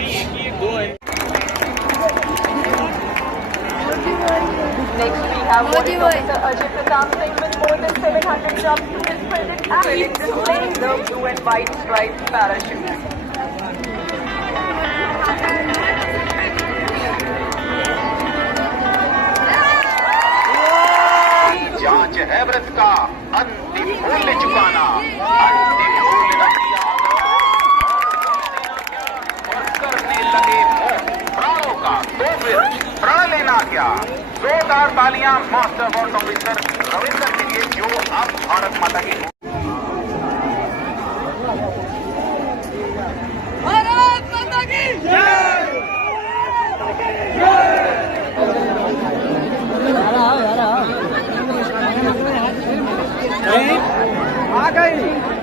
Next we have Warrant Officer Ajay Pratap Singh with more than 700 jumps to his credit and displaying the blue and white striped parachute. जांच है व्रत का अंतिम मूल्य चुकाना, अंतिम मूल्य रख दिया और करने लगे मोह प्राणों का, तो फिर प्रण लेना क्या। जोरदार तालियां मास्टर वारंट ऑफिसर रविंदर के लिए जो अब भारत माता की भारत माता की जय। आ गई।